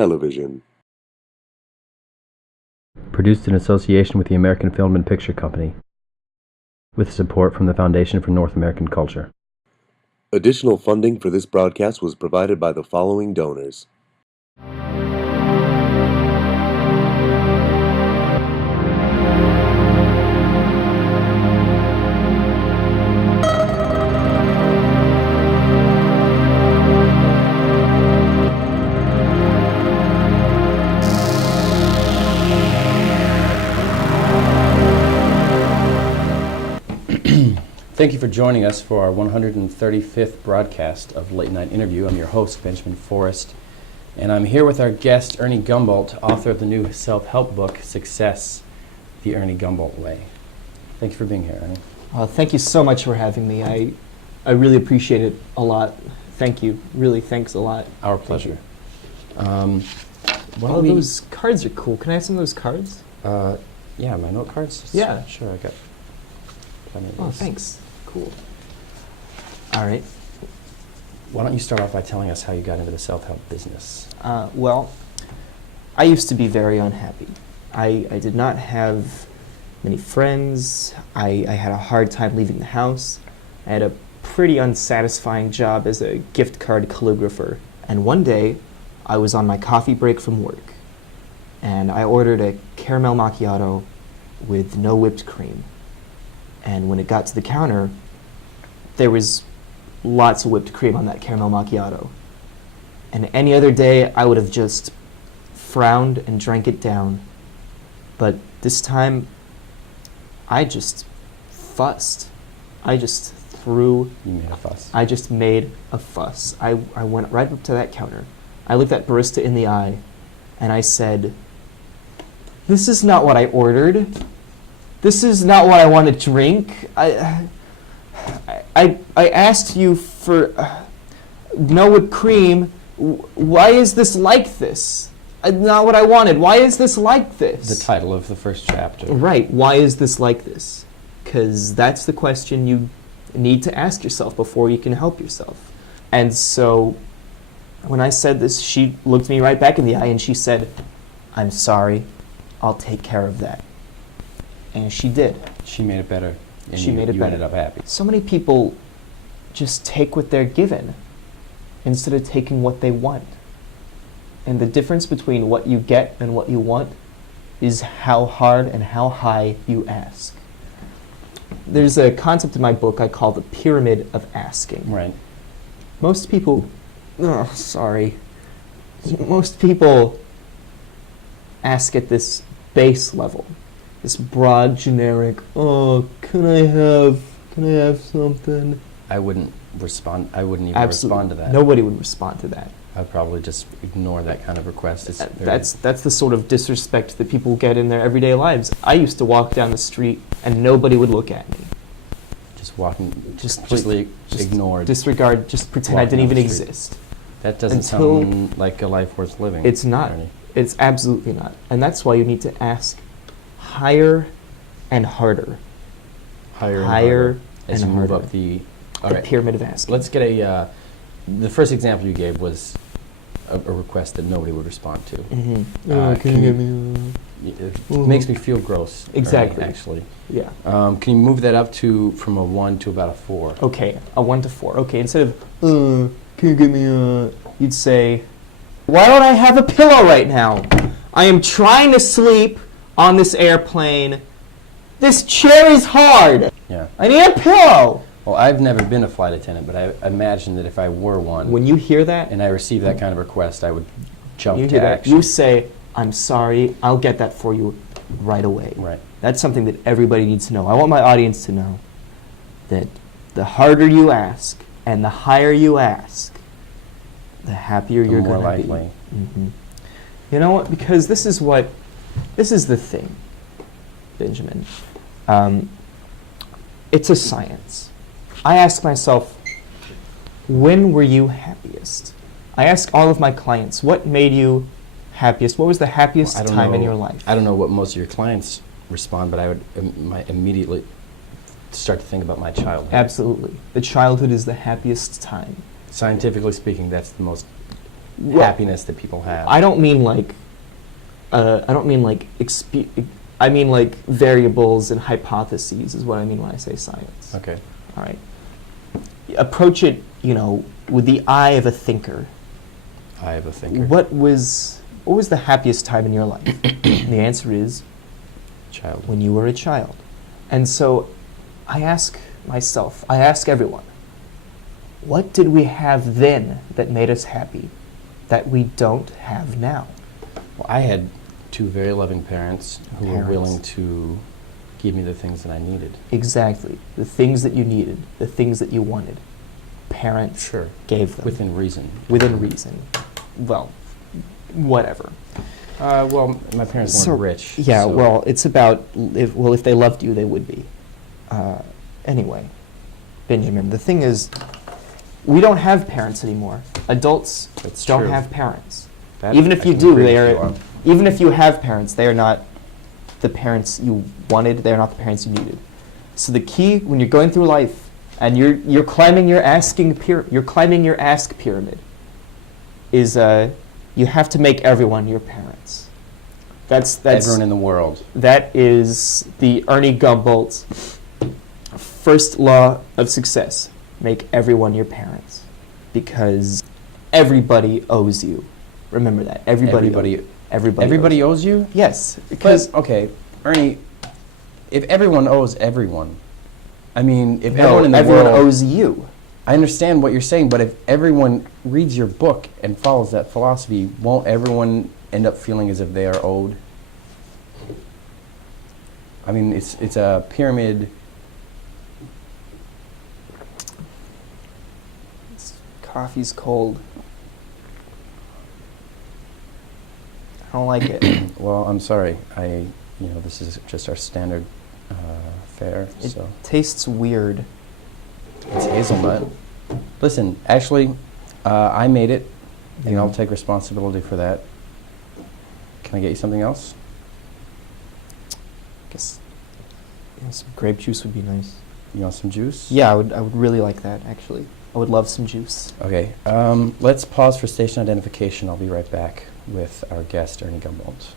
television. Produced in association with the American Film and Picture Company, with support from the Foundation for North American Culture. Additional funding for this broadcast was provided by the following donors. Thank you for joining us for our 135th broadcast of Late Night Interview. I'm your host, Benjamin Forrest, and I'm here with our guest, Ernie Gumboldt, author of the new self-help book, Success, the Ernie Gumboldt Way. Thank you for being here, Ernie. Thank you so much for having me. I really appreciate it a lot. Thank you. Really, thanks a lot. Our pleasure. Those cards are cool. Can I have some of those cards? Yeah, my note cards? Yeah. Sure, I got plenty of Oh, those. thanks. Cool. All right. Why don't you start off by telling us how you got into the self-help business? Well, I used to be very unhappy. I did not have many friends. I had a hard time leaving the house. I had a pretty unsatisfying job as a gift card calligrapher. And one day, I was on my coffee break from work, and I ordered a caramel macchiato with no whipped cream. And when it got to the counter, there was lots of whipped cream on that caramel macchiato. And any other day, I would have just frowned and drank it down. But this time, I just fussed. I just threw... You made a fuss. I just made a fuss. I went right up to that counter. I looked that barista in the eye, and I said, "This is not what I ordered. This is not what I want to drink. I asked you for no whipped cream. Why is this like this? Not what I wanted. Why is this like this?" The title of the first chapter. Right. Why is this like this? Because that's the question you need to ask yourself before you can help yourself. And so when I said this, she looked me right back in the eye and she said, "I'm sorry. I'll take care of that." And she did. She made it better. And She made it you better. ended up happy. So many people just take what they're given instead of taking what they want. And the difference between what you get and what you want is how hard and how high you ask. There's a concept in my book I call the pyramid of asking. Right. Most people ask at this base level, this broad, generic, "Oh, can I have something?" I wouldn't respond. I wouldn't even respond to that. Nobody would respond to that. I'd probably just ignore that kind of request. It's That's the sort of disrespect that people get in their everyday lives. I used to walk down the street and nobody would look at me. just walking, Just ignored. Disregard, just pretend I Walking didn't down even the street. exist. That doesn't until- sound like a life worth living. It's not. Ernie. It's absolutely not. And that's why you need to ask higher and harder. Higher and Higher harder as you and move harder. up the. All The right. pyramid of asking. Let's get a. The first example you gave was a request that nobody would respond to. Mm-hmm. Can you get me? It makes me feel gross. Ernie, Exactly. actually. Yeah. Can you move that up to from a 1 to about a 4? Okay, a 1 to 4. Okay, instead of, can you give me a... You'd say, "Why don't I have a pillow right now? I am trying to sleep on this airplane. This chair is hard. Yeah. I need a pillow." Well, I've never been a flight attendant, but I imagine that if I were one When you hear that, and I received that kind of request, I would jump you to hear that, action. you say, "I'm sorry, I'll get that for you right away." Right. That's something that everybody needs to know. I want my audience to know that the harder you ask and the higher you ask, the happier The you're more going to be. likely. Mm-hmm. You know what? Because this is the thing, Benjamin. It's a science. I ask myself, when were you happiest? I ask all of my clients, what made you happiest? What was the happiest I don't time in know- your life? I don't know what most of your clients respond, but I would immediately start to think about my childhood. Absolutely. The childhood is the happiest time. Scientifically speaking, that's the most happiness that people have. I don't mean like I mean like variables and hypotheses is what I mean when I say science. Okay. All right. Approach it, with the eye of a thinker. Eye of a thinker. What was the happiest time in your life? And the answer is Child. when you were a child. And so I ask myself, I ask everyone, what did we have then that made us happy that we don't have now? Well, I had two very loving parents who were Parents. willing to give me the things that I needed. Exactly. The things that you needed, the things that you wanted. Parents Sure. gave them. Within reason. Within reason. Well, whatever. Well, my parents weren't rich. Yeah, so well, it's about, if they loved you, they would be. Anyway, Benjamin, the thing is, we don't have parents anymore. Adults That's don't true. have parents. that Even if I you can do, agree they with you are. on. Even if you have parents, they are not the parents you wanted. They are not the parents you needed. So the key when you're going through life and you're climbing your ask pyramid is you have to make everyone your parents. That's Everyone in the world. that is the Ernie Gumboldt first law of success. Make everyone your parents. Because everybody owes you. Remember that. Everybody Everybody owes you? Yes. Because Because, okay, Ernie, if everyone owes everyone, I mean, if no, everyone in the everyone world... owes you. I understand what you're saying, but if everyone reads your book and follows that philosophy, won't everyone end up feeling as if they are owed? I mean, it's a pyramid. Coffee's cold. I don't like it. Well, I'm sorry. This is just our standard fare, It so tastes weird. it's hazelnut. Listen, actually, I made it, and Yeah. I'll take responsibility for that. Can I get you something else? Guess some grape juice would be nice. You want some juice? Yeah, I would really like that, actually. I would love some juice. Okay. Let's pause for station identification. I'll be right back with our guest, Ernie Gumboldt.